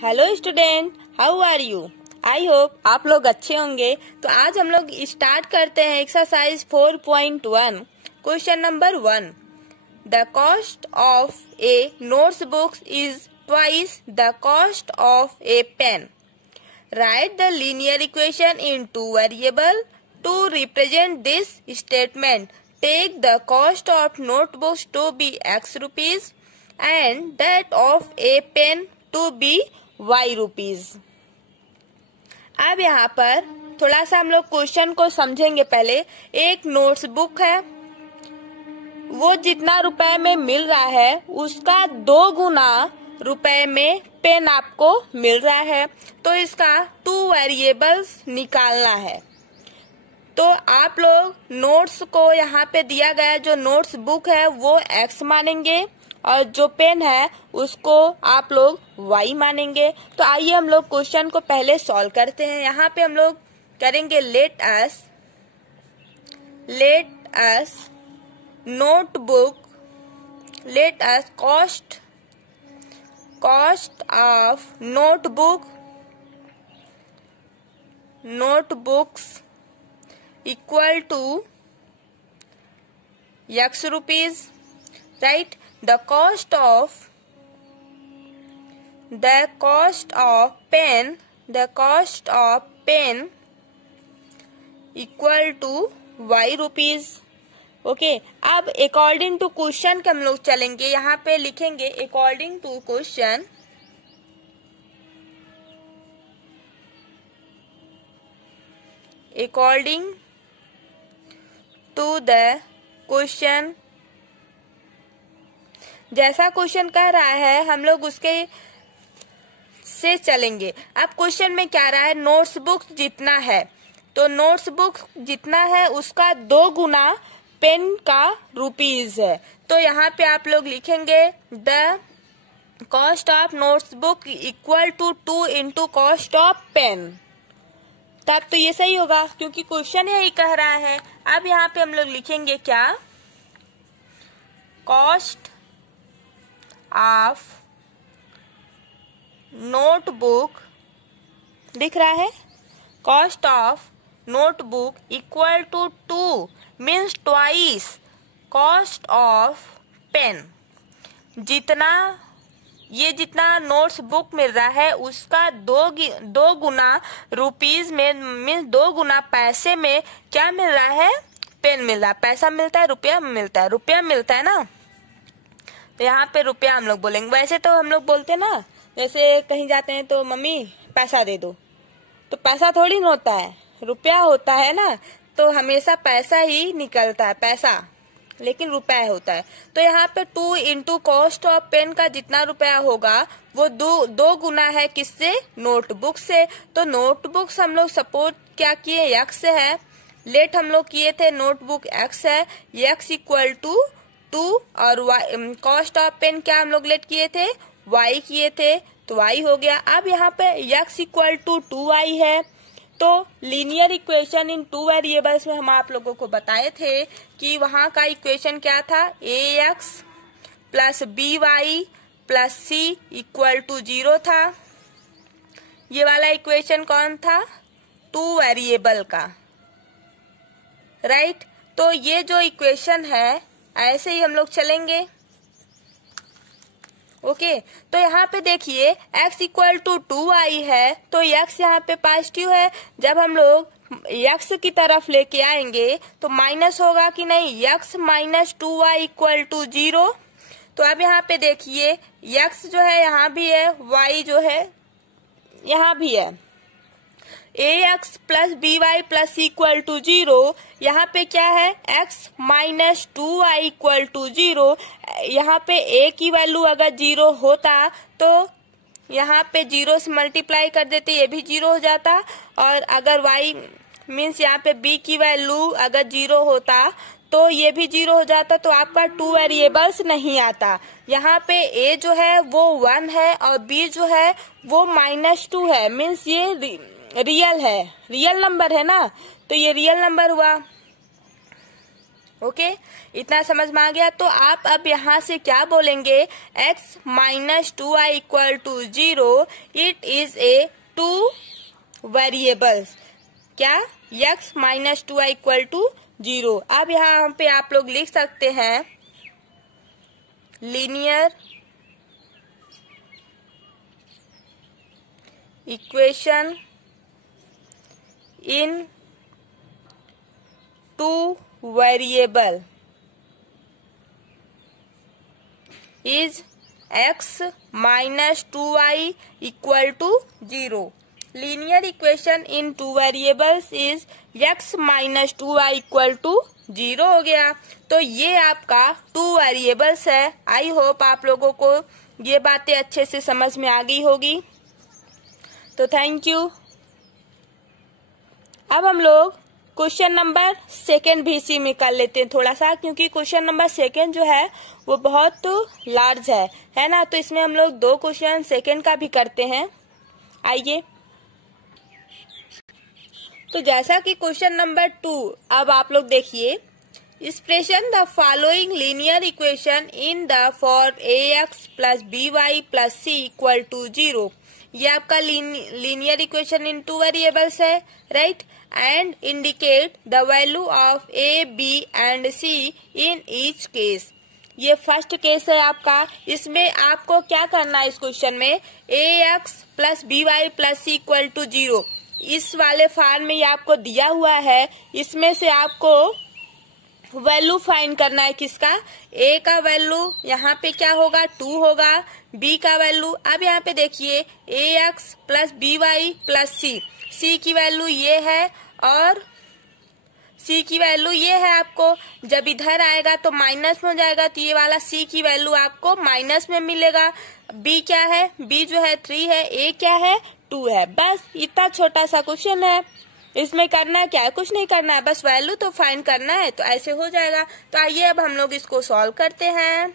Hello student, how are you? I hope आप लोग अच्छे होंगे। तो आज हम लोग स्टार्ट करते हैं exercise 4.1 question number 1। The cost of a notes book is twice the cost of a pen. Write the linear equation in two variable to represent this statement. Take the cost of notebooks to be x rupees and that of a pen to be y rupees। अब यहाँ पर थोड़ा सा हम लोग question को समझेंगे। पहले एक नोट्स बुक है, वो जितना रुपए में मिल रहा है उसका 2 गुना रुपए में पेन आपको मिल रहा है। तो इसका 2 वेरिएबल्स निकालना है। तो आप लोग नोट्स को यहाँ पे दिया गया जो नोट्स बुक है वो x मानेंगे और जो पेन है उसको आप लोग y मानेंगे। तो आइए हम लोग क्वेश्चन को पहले सॉल्व करते हैं। यहाँ पे हम लोग करेंगे let us notebook, let us cost of notebooks equal to x rupees, right? The cost of pen equal to y rupees। Okay, अब अकॉर्डिंग टू क्वेश्चन के हम लोग चलेंगे। यहाँ पे लिखेंगे according to question, according to the question. जैसा question कह रहा है हम लोग उसके से चलेंगे। अब क्वेश्चन में क्या रहा है, नोट्स बुक जितना है, तो नोट्स बुक जितना है उसका 2 गुना पेन का रुपीज है। तो यहाँ पे आप लोग लिखेंगे the cost of notes book equal to 2 into cost of pen. तब तो ये सही होगा क्योंकि क्वेश्चन यही कह रहा है। अब यहाँ पे हम लोग लिखेंगे क्या, कॉस्ट ऑफ नोटबुक, दिख रहा है, cost of notebook equal to 2 means twice cost of pen. जितना नोट्स बुक मिल रहा है उसका 2 गुना रुपीज में मीन्स 2 गुना पैसे में क्या मिल रहा है, पेन मिल रहा है। पैसा मिलता है, रुपया मिलता है, रुपया मिलता है ना। तो यहाँ पे रुपया हम लोग बोलेंगे। वैसे तो हम लोग बोलते हैं ना, जैसे कहीं जाते हैं तो मम्मी पैसा दे दो, तो पैसा थोड़ी ना होता है, रुपया होता है ना। तो हमेशा पैसा ही निकलता है, पैसा, लेकिन रुपया होता है। तो यहाँ पे 2 इंटू कॉस्ट ऑफ पेन का जितना रुपया होगा वो 2 गुना है किससे, नोटबुक से। तो नोटबुक्स हम लोग सपोज क्या किए, x है, लेट हम लोग किए थे नोटबुक x है, x इक्वल टू 2 और कॉस्ट ऑफ पेन क्या हम लोग लेट किए थे, y किए थे, तो y हो गया। अब यहाँ पे x इक्वल टू 2y है। तो लीनियर इक्वेशन इन 2 वेरिएबल्स में हम आप लोगों को बताए थे कि वहां का इक्वेशन क्या था, ax plus by plus c equal to 0 था। ये वाला इक्वेशन कौन था, 2 वेरिएबल का, राइट। तो ये जो इक्वेशन है ऐसे ही हम लोग चलेंगे। ओके, तो यहाँ पे देखिए x इक्वल टू 2y है, तो x यहाँ पे पॉजिटिव है। जब हम लोग x की तरफ लेके आएंगे तो माइनस होगा कि नहीं, x minus 2y equal to 0। तो अब यहाँ पे देखिए x जो है यहाँ भी है, y जो है यहाँ भी है। ax plus by plus equal to 0, यहाँ पे क्या है, x minus 2y equal to 0। यहाँ पे a की वैल्यू अगर 0 होता तो यहाँ पे 0 से मल्टीप्लाई कर देते, ये भी 0 हो जाता। और अगर y मीन्स यहाँ पे b की वैल्यू अगर 0 होता तो ये भी 0 हो जाता। तो आपका 2 वेरिएबल्स नहीं आता। यहाँ पे a जो है वो 1 है और b जो है वो -2 है, मीन्स ये रियल है, रियल नंबर है ना। तो ये रियल नंबर हुआ, ओके, इतना समझ में आ गया। तो आप अब यहाँ से क्या बोलेंगे, x minus 2i equal to 0, it is a 2 variables. क्या, x minus 2i equal to 0। अब यहाँ पे आप लोग लिख सकते हैं linear equation in 2 variable is x minus 2i equal to 0। linear equation in 2 variables is x minus 2i equal to 0 हो गया। तो ये आपका 2 variables है। आई होप आप लोगों को ये बातें अच्छे से समझ में आ गई होगी। तो थैंक यू। अब हम लोग क्वेश्चन नंबर 2 भी इसी में कर लेते हैं थोड़ा सा, क्योंकि क्वेश्चन नंबर 2 जो है वो बहुत लार्ज है ना। तो इसमें हम लोग 2 क्वेश्चन 2 का भी करते हैं। आइए, तो जैसा कि क्वेश्चन नंबर 2, अब आप लोग देखिए, expression the following linear equation in the form ax plus by plus c equal to 0। ये आपका लीनियर इक्वेशन इन 2 वेरिएबल्स है, right, and indicate the value of a, b and c in each case. ये first case है आपका। इसमें आपको क्या करना है, इस क्वेश्चन में ax plus by plus c equal to 0, इस वाले फॉर्म में ये आपको दिया हुआ है। इसमें से आपको वैल्यू फाइंड करना है, किसका, a का वैल्यू यहाँ पे क्या होगा, 2 होगा, b का वैल्यू, अब यहाँ पे देखिए ax plus by plus c की वैल्यू ये है और c की वैल्यू ये है। आपको जब इधर आएगा तो माइनस में हो जाएगा, तो ये वाला c की वैल्यू आपको माइनस में मिलेगा। b क्या है, b जो है 3 है, a क्या है 2 है। बस इतना छोटा सा क्वेश्चन है। इसमें करना है क्या है, कुछ नहीं करना है, बस वैल्यू तो फाइंड करना है, तो ऐसे हो जाएगा। तो आइए अब हम लोग इसको सॉल्व करते हैं।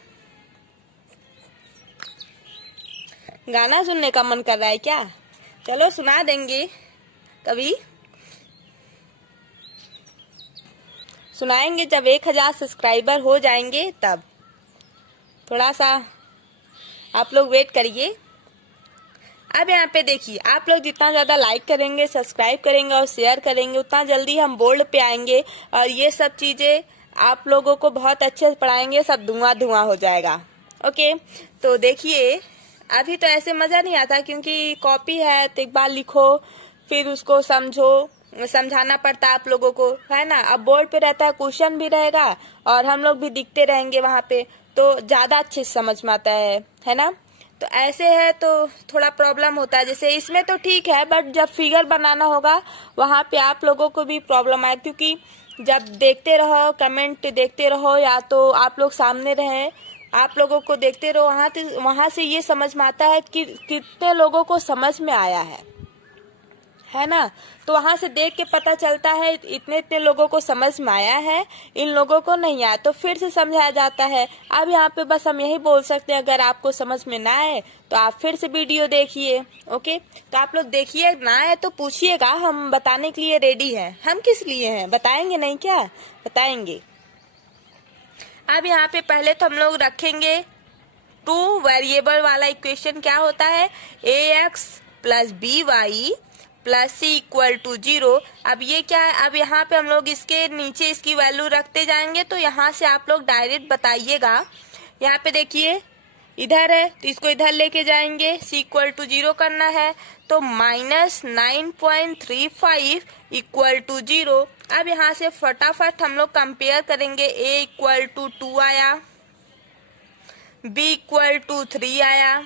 गाना सुनने का मन कर रहा है क्या, चलो सुना देंगे, कभी सुनाएंगे जब 1000 सब्सक्राइबर हो जाएंगे तब। थोड़ा सा आप लोग वेट करिए। अब यहाँ पे देखिए, आप लोग जितना ज्यादा लाइक करेंगे, सब्सक्राइब करेंगे और शेयर करेंगे, उतना जल्दी हम बोर्ड पे आएंगे और ये सब चीजें आप लोगों को बहुत अच्छे से पढ़ाएंगे, सब धुआं धुआं हो जाएगा। ओके, तो देखिए, अभी तो ऐसे मजा नहीं आता क्योंकि कॉपी है, तो एक बार लिखो फिर उसको समझो, समझाना पड़ता है आप लोगों को, है ना। अब बोर्ड पे रहता है, क्वेश्चन भी रहेगा और हम लोग भी दिखते रहेंगे वहाँ पे, तो ज्यादा अच्छे से समझ में आता है ना। तो ऐसे है तो थोड़ा प्रॉब्लम होता है। जैसे इसमें तो ठीक है, बट जब फिगर बनाना होगा वहाँ पे आप लोगों को भी प्रॉब्लम आए, क्योंकि जब देखते रहो, कमेंट देखते रहो, या तो आप लोग सामने रहे, आप लोगों को देखते रहो, वहाँ से ये समझ में आता है कि कितने लोगों को समझ में आया है ना। तो वहां से देख के पता चलता है इतने इतने लोगों को समझ में आया है, इन लोगों को नहीं आया, तो फिर से समझाया जाता है। अब यहाँ पे बस हम यही बोल सकते हैं, अगर आपको समझ में ना आए तो आप फिर से वीडियो देखिए। ओके, तो आप लोग देखिए, ना आए तो पूछिएगा, हम बताने के लिए रेडी हैं। हम किस लिए हैं, बताएंगे नहीं क्या, बताएंगे। अब यहाँ पे पहले तो हम लोग रखेंगे 2 वेरिएबल वाला इक्वेशन। क्या होता है, ax plus by plus c equal to 0। अब ये क्या है, अब यहाँ पे हम लोग इसके नीचे इसकी वैल्यू रखते जाएंगे, तो यहाँ से आप लोग डायरेक्ट बताइएगा। यहाँ पे देखिए, इधर है तो इसको इधर लेके जाएंगे, c इक्वल टू 0 करना है, तो माइनस 9.35 इक्वल टू 0। अब यहाँ से फटाफट हम लोग कंपेयर करेंगे, a इक्वल टू 2 आया, b इक्वल टू 3 आया,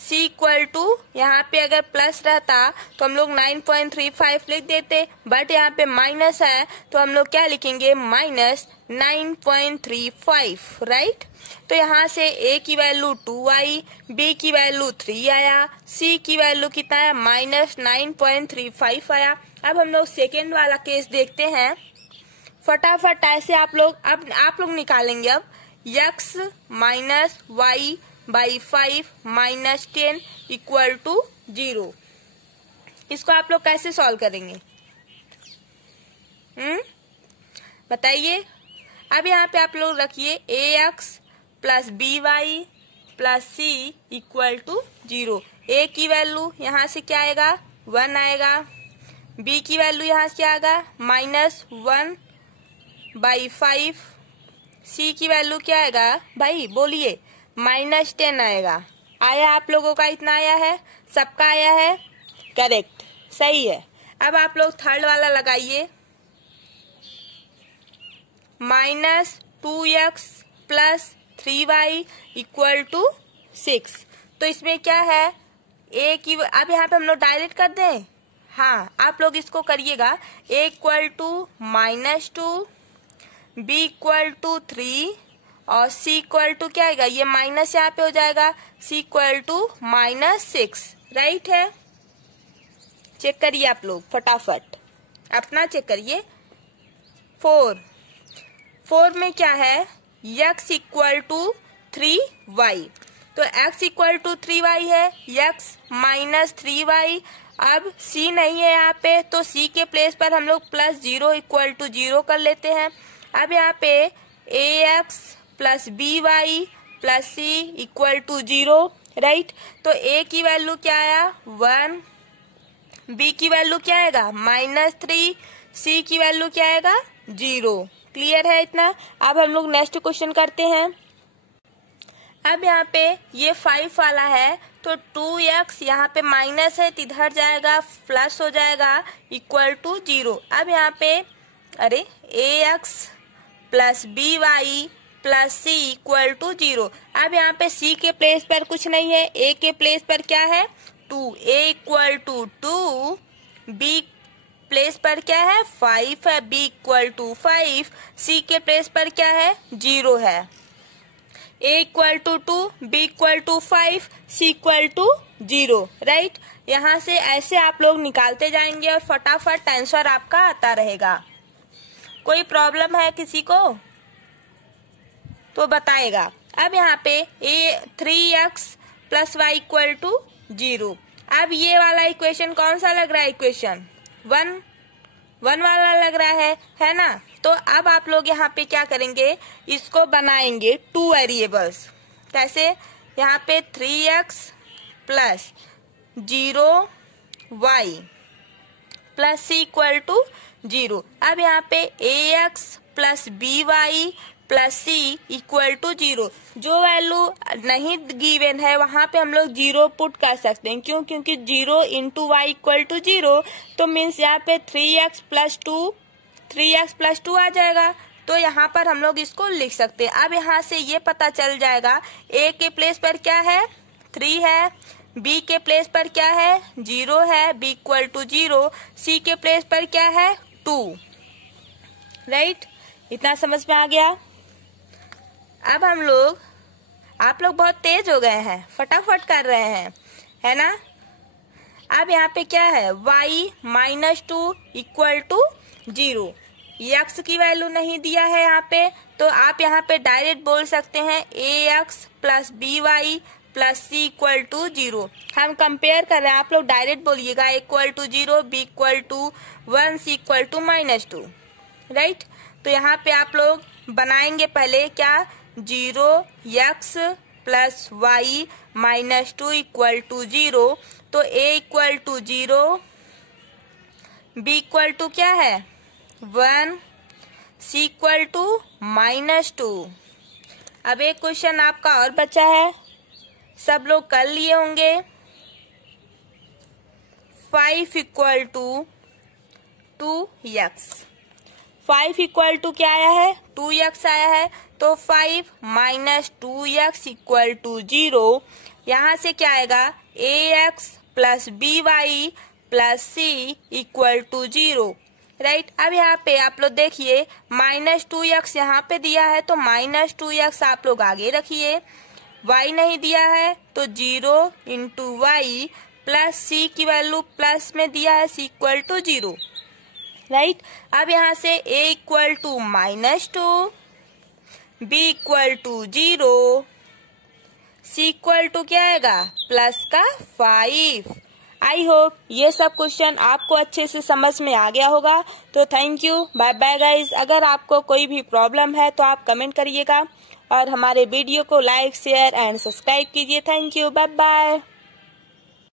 c इक्वल टू, यहाँ पे अगर प्लस रहता तो हम लोग 9.35 लिख देते, बट यहाँ पे माइनस है तो हम लोग क्या लिखेंगे, माइनस 9.35, राइट। तो यहाँ से a की वैल्यू 2 आई, b की वैल्यू 3 आया, c की वैल्यू कितना है, माइनस 9.35 आया। अब हम लोग सेकेंड वाला केस देखते हैं। फटाफट ऐसे आप लोग निकालेंगे। अब x minus y by 5 minus 10 equal to 0। इसको आप लोग कैसे सॉल्व करेंगे, बताइए। अब यहाँ पे आप लोग रखिए ax plus b y plus c equal to 0। A की वैल्यू यहाँ से क्या आएगा 1 आएगा, बी की वैल्यू यहाँ से क्या आएगा -1/5, सी की वैल्यू क्या आएगा भाई बोलिए -10 आएगा। आया आप लोगों का इतना आया है, सबका आया है, करेक्ट सही है। अब आप लोग थर्ड वाला लगाइए -2x plus 3y equal to 6। तो इसमें क्या है ए की, अब यहाँ पे हम लोग डायरेक्ट कर दें, हाँ आप लोग इसको करिएगा। a equal to -2, b equal to 3 और c इक्वल टू क्या आएगा, ये माइनस यहाँ पे हो जाएगा, c इक्वल टू -6, राइट है। चेक करिए आप लोग फटाफट, अपना चेक करिए। 4 में क्या है x इक्वल टू 3y, तो x इक्वल टू 3y है, x -3y। अब c नहीं है यहाँ पे, तो c के प्लेस पर हम लोग +0 इक्वल टू 0 कर लेते हैं। अब यहाँ पे ax plus b y plus c equal to 0, right. तो a की वैल्यू क्या आया 1, b की वैल्यू क्या आएगा -3, c की वैल्यू क्या आएगा 0। क्लियर है इतना। अब हम लोग नेक्स्ट क्वेश्चन करते हैं। अब यहाँ पे ये 5 वाला है, तो 2x यहाँ पे माइनस है तो इधर जाएगा प्लस हो जाएगा इक्वल टू 0। अब यहाँ पे अरे ax plus b y plus c equal to 0। अब यहाँ पे c के प्लेस पर कुछ नहीं है, a के प्लेस पर क्या है 2, a equal to 2, b place पर क्या है 5 है, b इक्वल टू 5, c के प्लेस पर क्या है 0 है, a equal to 2, b equal to 5, c equal to 0, right. यहाँ से ऐसे आप लोग निकालते जाएंगे और फटाफट आंसर आपका आता रहेगा। कोई प्रॉब्लम है किसी को तो बताएगा। अब यहाँ पे 3x plus Y equal to 0। अब ये वाला इक्वेशन कौन सा लग रहा है, इक्वेशन 1 वाला लग रहा है ना। तो अब आप लोग यहाँ पे क्या करेंगे, इसको बनाएंगे 2 वेरिएबल्स। कैसे, यहाँ पे 3x plus 0y plus c equal to 0। अब यहाँ पे ax plus b y plus c equal to 0। जो वैल्यू नहीं गिवन है वहां पे हम लोग 0 पुट कर सकते हैं। क्यों, क्योंकि 0 इंटू वाई इक्वल टू 0, तो मीन्स यहाँ पे 3x प्लस 2 आ जाएगा। तो यहाँ पर हम लोग इसको लिख सकते हैं। अब यहाँ से ये पता चल जाएगा a के प्लेस पर क्या है 3 है, b के प्लेस पर क्या है 0 है, b इक्वल टू 0, c के प्लेस पर क्या है 2, राइट। इतना समझ में आ गया। अब हम लोग, आप लोग बहुत तेज हो गए हैं, फटाफट कर रहे हैं, है ना। अब यहाँ पे क्या है y -2 इक्वल टू 0। x की वैल्यू नहीं दिया है यहाँ पे, तो आप यहाँ पे डायरेक्ट बोल सकते हैं ax plus b y plus c equal to 0। हम कंपेयर कर रहे हैं, आप लोग डायरेक्ट बोलिएगा equal to 0, b equal to 1, c equal to -2, right. तो यहाँ पे आप लोग बनाएंगे पहले क्या 0x plus Y -2 equal to 0। तो a equal to 0, b equal to क्या है 1, c इक्वल टू -2। अब एक क्वेश्चन आपका और बचा है, सब लोग कर लिए होंगे। 5 equal to 2x, 5 equal to क्या आया है 2x आया है, तो 5 माइनस 2x इक्वल टू 0। यहाँ से क्या आएगा ax plus b y plus c equal to 0, right. अब यहाँ पे आप लोग देखिए -2x यहाँ पे दिया है, तो -2x आप लोग आगे रखिए। y नहीं दिया है तो 0 इंटू वाई प्लस सी की वैल्यू प्लस में दिया है, c इक्वल टू 0, राइट। अब यहाँ से a equal to -2, b equal to 0, c equal to क्या आएगा प्लस का 5। आई होप ये सब क्वेश्चन आपको अच्छे से समझ में आ गया होगा। तो thank you, bye bye guys. अगर आपको कोई भी प्रॉब्लम है तो आप कमेंट करिएगा और हमारे वीडियो को लाइक शेयर एंड सब्सक्राइब कीजिए। Thank you, bye bye.